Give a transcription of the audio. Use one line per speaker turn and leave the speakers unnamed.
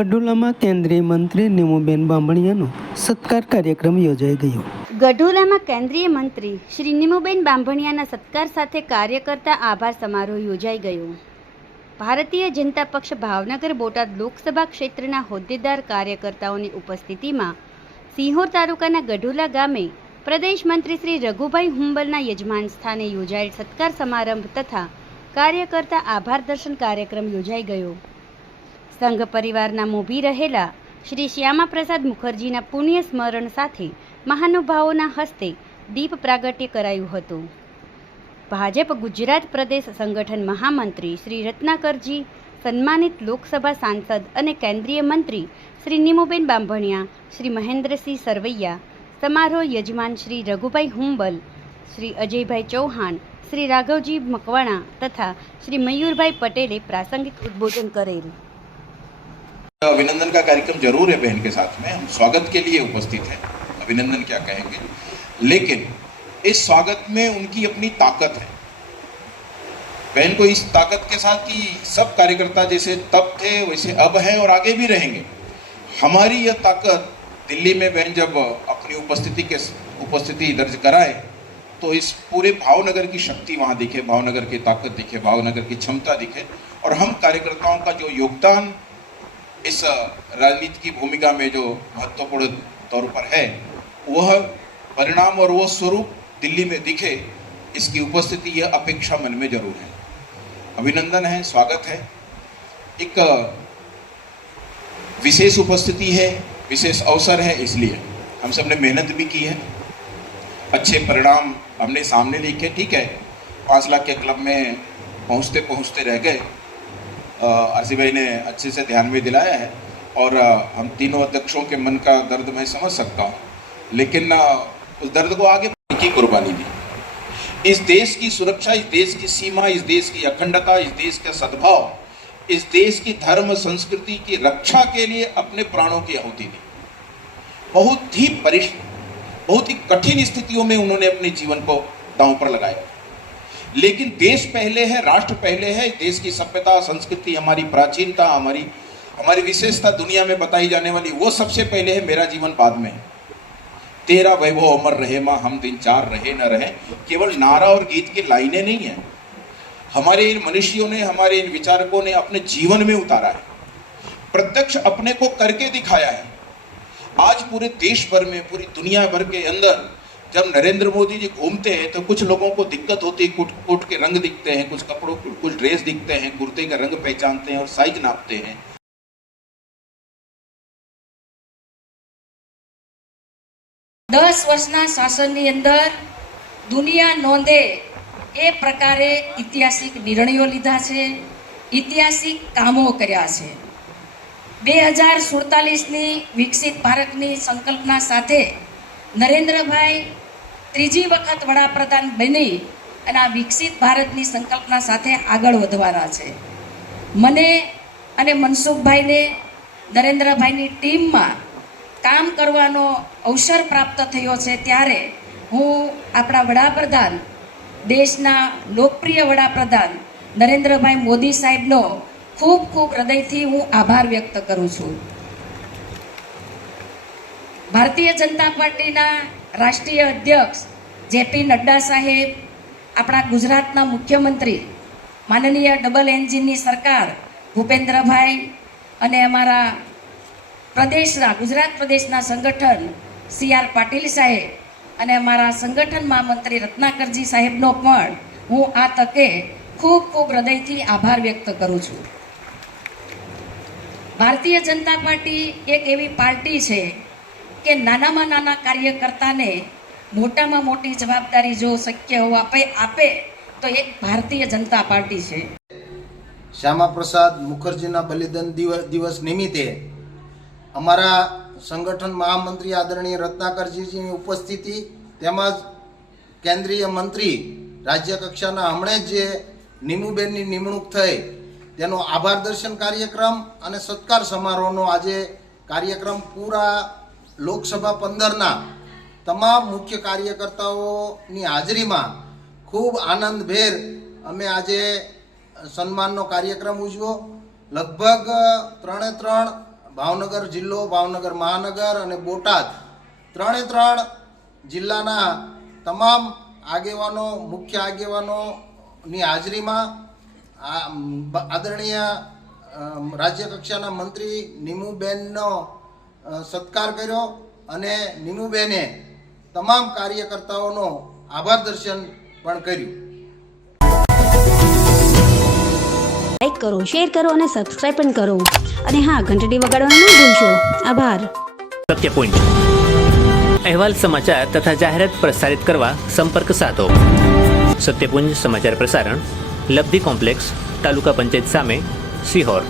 ગઢોલામાં કેન્દ્રીય મંત્રી નીમુબેન બાંભણિયાનો સત્કાર કાર્યક્રમ યોજાઈ ગયો.
ગઢોલામાં કેન્દ્રીય મંત્રી શ્રી નિમુબેન બાંભણિયાના સત્કાર સાથે કાર્યકર્તા આભાર સમારોહ યોજાઈ ગયો. ભારતીય જનતા પક્ષ ભાવનગર બોટાદ લોકસભા ક્ષેત્રના હોદ્દેદાર કાર્યકર્તાઓની ઉપસ્થિતિમાં સિંહોર તાલુકાના ગઢોલા ગામે પ્રદેશ મંત્રી શ્રી રઘુભાઈ હુંબલના યજમાન સ્થાને યોજાયેલ સત્કાર સમારંભ તથા કાર્યકર્તા આભાર દર્શન કાર્યક્રમ યોજાઈ ગયો. સંઘ પરિવારના મોભી રહેલા શ્રી શ્યામાપ્રસાદ મુખર્જીના પુણ્ય સ્મરણ સાથે મહાનુભાવોના હસ્તે દીપ પ્રાગટ્ય કરાયું હતું. ભાજપ ગુજરાત પ્રદેશ સંગઠન મહામંત્રી શ્રી રત્નાકરજી, સન્માનિત લોકસભા સાંસદ અને કેન્દ્રીય મંત્રી શ્રી નીમુબેન બાંભણિયા, શ્રી મહેન્દ્રસિંહ સરવૈયા, સમારોહ યજમાન શ્રી રઘુભાઈ હુંબલ, શ્રી અજયભાઈ ચૌહાણ, શ્રી રાઘવજી મકવાણા તથા શ્રી મયુરભાઈ પટેલે પ્રાસંગિક ઉદ્બોધન કરેલ.
अभिनंदन का कार्यक्रम ज़रूर है बहन के साथ में। हम स्वागत के लिए उपस्थित हैं। अभिनंदन क्या कहेंगे? लेकिन इस स्वागत में उनकी अपनी ताकत है। बहन को इस ताकत के साथ कि सब कार्यकर्ता जैसे तब थे, वैसे अब हैं और आगे भी रहेंगे। हमारी यह ताकत दिल्ली में बहन जब अपनी उपस्थिति के उपस्थिति दर्ज कराए तो इस पूरे भावनगर की शक्ति वहाँ दिखे, भावनगर की ताकत दिखे, भावनगर की क्षमता दिखे। और हम कार्यकर्ताओं का जो योगदान इस राजनीति की भूमिका में जो महत्वपूर्ण तौर पर है, वह परिणाम और वह स्वरूप दिल्ली में दिखे, इसकी उपस्थिति, यह अपेक्षा मन में ज़रूर है। अभिनंदन है, स्वागत है। एक विशेष उपस्थिति है, विशेष अवसर है, इसलिए हम सबने मेहनत भी की है। अच्छे परिणाम हमने सामने लिखे ठीक है, पाँच लाख के क्लब में पहुँचते पहुँचते रह गए। आरसी भाई ने अच्छे से ध्यान में दिलाया है और हम तीनों अध्यक्षों के मन का दर्द मैं समझ सकता हूँ। लेकिन उस दर्द को आगे की कुर्बानी दी इस देश की सुरक्षा, इस देश की सीमा, इस देश की अखंडता, इस देश का सद्भाव, इस देश की धर्म, संस्कृति की रक्षा के लिए अपने प्राणों की आहुति दी। बहुत ही परिश्रम बहुत ही कठिन स्थितियों में उन्होंने अपने जीवन को दांव पर लगाया। लेकिन देश पहले है, राष्ट्र पहले है देश की सभ्यता, संस्कृति, हमारी प्राचीनता, हमारी हमारी विशेषता दुनिया में बताई जाने वाली, वो सबसे पहले है, मेरा जीवन बाद में। है तेरा वैभव अमर रहे, माँ, हम दिन चार रहे न रहे, केवल नारा और गीत की लाइनें नहीं है। हमारे इन मनुष्यों ने, हमारे इन विचारकों ने अपने जीवन में उतारा है। प्रत्यक्ष अपने को करके दिखाया है। आज पूरे देश भर में, पूरी दुनिया भर के अंदर जब नरेंद्र मोदी जी घूमते हैं तो कुछ लोगों को दिक्कत होती है कुछ कोट के रंग दिखते हैं कुछ कपड़ों कुछ ड्रेस दिखते हैं कुर्ते का रंग पहचानते हैं और साइज नापते हैं
દસ વર્ષના શાસનની અંદર દુનિયા નોંધે એ પ્રકારે ઐતિહાસિક નિર્ણયો લીધા છે ઐતિહાસિક કામો કર્યા છે બે હજાર સુડતાલીસની વિકસિત ભારતની સંકલ્પના સાથે નરેન્દ્રભાઈ ત્રીજી વખત વડાપ્રધાન બની અને આ વિકસિત ભારતની સંકલ્પના સાથે આગળ વધવાના છે. મને અને મનસુખભાઈને નરેન્દ્રભાઈની ટીમમાં કામ કરવાનો અવસર પ્રાપ્ત થયો છે ત્યારે હું આપણા વડાપ્રધાન, દેશના લોકપ્રિય વડાપ્રધાન નરેન્દ્રભાઈ મોદી સાહેબનો ખૂબ ખૂબ હૃદયથી હું આભાર વ્યક્ત કરું છું. ભારતીય જનતા પાર્ટીના રાષ્ટ્રીય અધ્યક્ષ જેપી નડ્ડા સાહેબ, આપણા ગુજરાતના મુખ્યમંત્રી, માનનીય ડબલ એન્જિનની સરકાર ભૂપેન્દ્રભાઈ અને અમારા પ્રદેશના, ગુજરાત પ્રદેશના સંગઠન સી આર પાટીલ સાહેબ અને અમારા સંગઠન મહામંત્રી રત્નાકરજી સાહેબનો પણ હું આ તકે ખૂબ ખૂબ હૃદયથી આભાર વ્યક્ત કરું છું. ભારતીય જનતા પાર્ટી એક એવી પાર્ટી છે કે નાનામાં નાના કાર્યકર્તાને મોટામાં મોટી જવાબદારી જો શક્ય હોય આપે તો એક ભારતીય જનતા પાર્ટી છે.
શ્યામાપ્રસાદ મુખર્જીના બલિદાન દિવ- દિવસ નિમિત્તે અમારા સંગઠન મહામંત્રી આદરણીય રત્નાકરજીની ઉપસ્થિતિ તેમજ કેન્દ્રીય મંત્રી રાજ્ય કક્ષાના હમણે જે નિમુબેનની નિમણૂક થઈ, તેનો આભાર દર્શન કાર્યક્રમ અને સત્કાર સમારોહનો આજે કાર્યક્રમ પૂરા લોકસભા પંદરના તમામ મુખ્ય કાર્યકર્તાઓની હાજરીમાં ખૂબ આનંદભેર અમે આજે સન્માનનો કાર્યક્રમ ઉજવ્યો. લગભગ ત્રણે ત્રણ ભાવનગર જિલ્લો, ભાવનગર મહાનગર અને બોટાદ ત્રણે ત્રણ જિલ્લાના તમામ આગેવાનો, મુખ્ય આગેવાનોની હાજરીમાં આદરણીય રાજ્યકક્ષાના રાજ્ય કક્ષાના મંત્રી નીમુબેનનો સત્કાર કર્યો અને નીનુબેને તમામ કાર્યકર્તાઓનો આભાર દર્શન પણ કર્યું.
લાઈક કરો શેર કરો અને સબસ્ક્રાઇબ પણ કરો. અને હા ઘંટડી વગાડવાનું ન ભૂલશો. આભાર.
સત્યપુંજ અહેવાલ સમાચાર તથા જાહેરાત પ્રસારિત કરવા સંપર્ક સાધો. સત્યપુંજ સમાચાર પ્રસારણ લબ્ધિ કોમ્પ્લેક્સ તાલુકા પંચાયત સામે સિહોર.